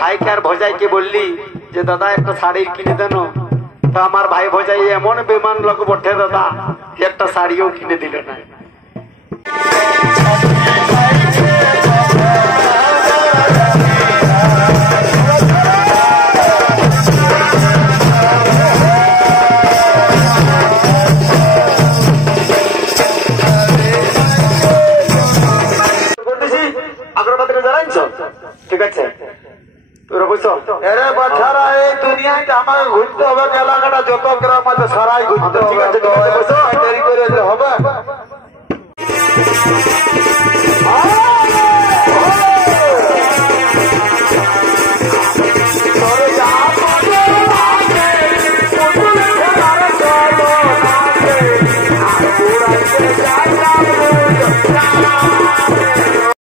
ভাইকে আর ভজাইকে বললি যে দাদা একটা শাড়ি কিনে দেন, তো আমার ভাই ভজাই এমন বেমান লোক বটে দাদা, একটা শাড়িও কিনে দিল না। ঠিক আছে দুনিয়াতে আমাকে ঘুরতে হবে, এলাকাটা যত গ্রাম আছে সারাই ঘুরতে হবে। ঠিক আছে দেরি করে হবে।